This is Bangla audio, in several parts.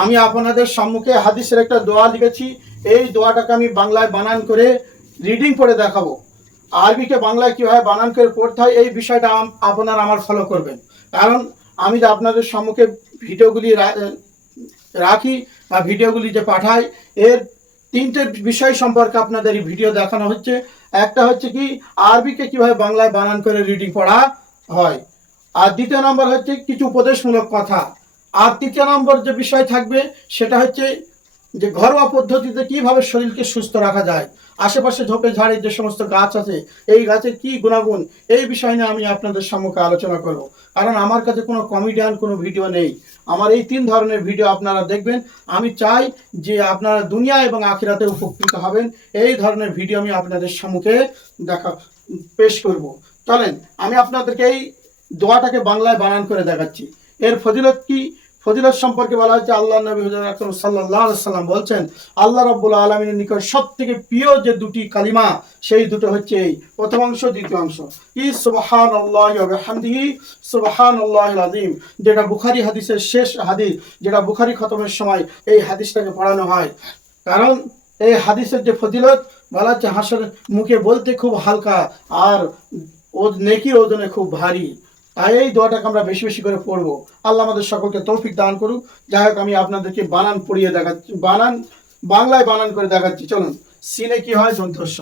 আমি আপনাদের সম্মুখে হাদিসের একটা দোয়া লিখেছি। এই দোয়াটাকে আমি বাংলায় বানান করে রিডিং করে দেখাবো। আরবিকে বাংলায় কীভাবে বানান করে পড়তে হয়, এই বিষয়টা আপনারা আমার ফলো করবেন। কারণ আমি যে আপনাদের সম্মুখে ভিডিওগুলি রাখি বা ভিডিওগুলি যে পাঠাই, এর তিনটে বিষয় সম্পর্কে আপনাদের এই ভিডিও দেখানো হচ্ছে। একটা হচ্ছে কি আরবিকে কীভাবে বাংলায় বানান করে রিডিং পড়া হয়। আর দ্বিতীয় নম্বর হচ্ছে, কিছু উপদেশমূলক কথা। আর তৃতীয় নম্বর যে বিষয় থাকবে, সেটা হচ্ছে যে ঘরোয়া পদ্ধতিতে কীভাবে শরীরকে সুস্থ রাখা যায়, আশেপাশে ঝোপে ঝাড়ে যে সমস্ত গাছ আছে, এই গাছের কি গুণাগুণ, এই বিষয় নিয়ে আমি আপনাদের সম্মুখে আলোচনা করব। কারণ আমার কাছে কোনো কমেডিয়ান কোনো ভিডিও নেই। আমার এই তিন ধরনের ভিডিও আপনারা দেখবেন। আমি চাই যে আপনারা দুনিয়া এবং আখিরাতে উপকৃত হবেন। এই ধরনের ভিডিও আমি আপনাদের সম্মুখে দেখা, পেশ করব। চলেন, আমি আপনাদেরকে এই দোয়াটাকে বাংলায় বানান করে দেখাচ্ছি। এর ফজিলত কি? ফজিলত সম্পর্কে বলা হচ্ছে আল্লাহ নবী হুজুর সাল্লাহ সাল্লাম বলছেন, আল্লাহ রব্বুল আলমিনের নিকট সব থেকে প্রিয় যে দুটি কালিমা, সেই দুটো হচ্ছে এই। প্রথম অংশ, দ্বিতীয় অংশ। কি সুবাহান আল্লাহ হামদিহি সুবাহান আল্লাহ আজিম যেটা বুখারি হাদিসের শেষ হাদিস, যেটা বুখারি খতমের সময় এই হাদিসটাকে পড়ানো হয়। কারণ এই হাদিসের যে ফজিলত, বলা হচ্ছে হাসর মুখে বলতে খুব হালকা, আর ও নেকির ওজনে খুব ভারী। তাই এই দোয়াটাকে আমরা বেশি বেশি করে পড়ব। আল্লাহ আমাদের সকলকে তৌফিক দান করুক। যাই হোক, আমি আপনাদেরকে বানান পড়িয়ে দেখাচ্ছি। বানান, বাংলায় বানান করে দেখাচ্ছি। চলুন, সিনে কি হয়? যন্ত্রস্ব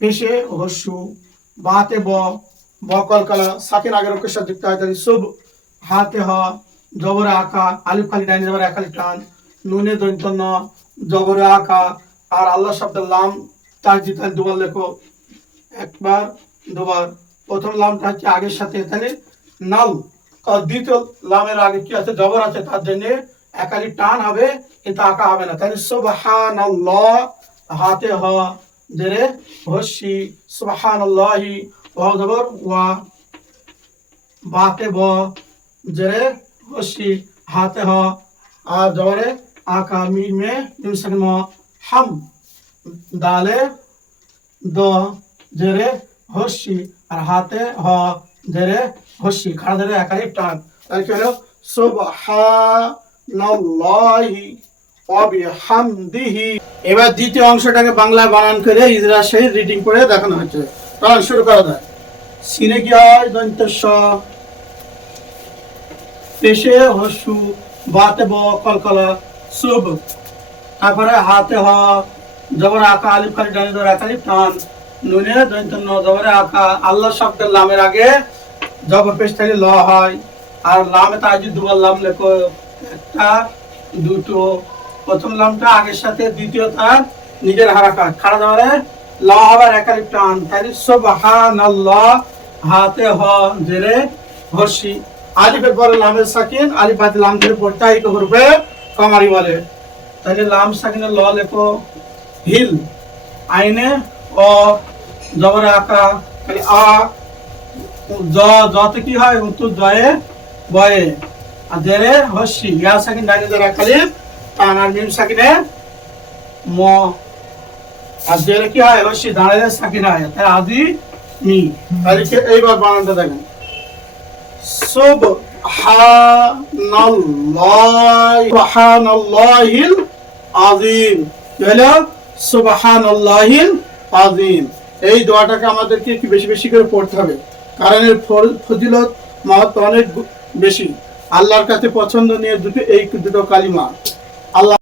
পেশে হস্যু বাতে ব বকল কালা সাকিন আগের অক্ষর সাথে যুক্ত হয়। তাহলে শুভ হাতে হ, জবরে আঁকা, আলিফ খালি, ডাইনে জবরে একালি টান, নুনে দৈন্ত ন, জবরে আঁকা, আর আল্লাহ শব্দ লাম, তার জিতে দুবার লেখো। একবার, দুবার। প্রথম লামটা হচ্ছে আগের সাথে, এখানে নাল। দ্বিতীয় লামের আগে কি আছে? জবর আছে, তার জন্য একালি টান হবে, কিন্তু আঁকা হবে না। তাহলে সুবহানাল্লাহ, হাতে হ, জেরে হসি সুবহানাল্লাহি ওয়া জবর, ওয়া, বাতে ব, জেরে হসি হাতে হ, আর জবরে আকা মিম সাকিন, ম, হাম, দালে দ, জেরে হসি আর হাতে হ জেরে হসি খাড়া ধরে একাই টান। তাহলে কি হলো? সুবহানাল্লাহি ওয়া বিহামদিহি। এবার দ্বিতীয় অংশটাকে বাংলায় বানান করে ইজরা সহিত রিডিং করে দেখানো হচ্ছে। চলুন শুরু করা যায় সিনে কি হয় দন্ত স পেশে হসু, বাতে ব, কলকলা শুভ তারপরে হাতে হ জবর আঁকা আলিফ খালি ডানি ধরে একালি টান। নুনে দন্ত ন জবরে আল্লাহ শব্দের লামের আগে জবর পেশ ল হয়, আর লামে দুবার লাম লেখো, একটা, দুটো। প্রথম লামটা আগের সাথে দ্বিতীয় তার নিজের হারাকাত খাড়া জবরে ল হবার একালি টান। তাই সুবহানাল্লাহ, হাতে হ, জেরে হসি আলিফের পরে লামের সাকিন, আলিফ হাতে লাম ধরে পড়তে হয় করবে কমারি বলে। তাহলে লাম সাকিনে ল লেখো, হিল। আইনে অ জবরে আকা তাহলে আ, জ, জতে কি হয়? উত্তর জয়ে, বয়ে। আর জেরে হসি ইয়া সাকিন ডাইনে জেরে খালিফ টান আর মিম সাকিনে ম। আর জেরে কি হয়? হসি দাঁড়ালে সাকিন হয়। তাই আদি, মি। তাহলে কি এইবার বানানটা দেখেন। সুবহানাল্লাহ সুবহানাল্লাহিল আযীম। সুবহানাল্লাহিল আযীম। এই দোয়াটাকে আমাদেরকে একটু বেশি বেশি করে পড়তে হবে। কারণ এর ফজিলত, মহত্ব অনেক বেশি। আল্লাহর কাছে পছন্দ নিয়ে দুটো, এই দুটো কালিমা। আল্লাহ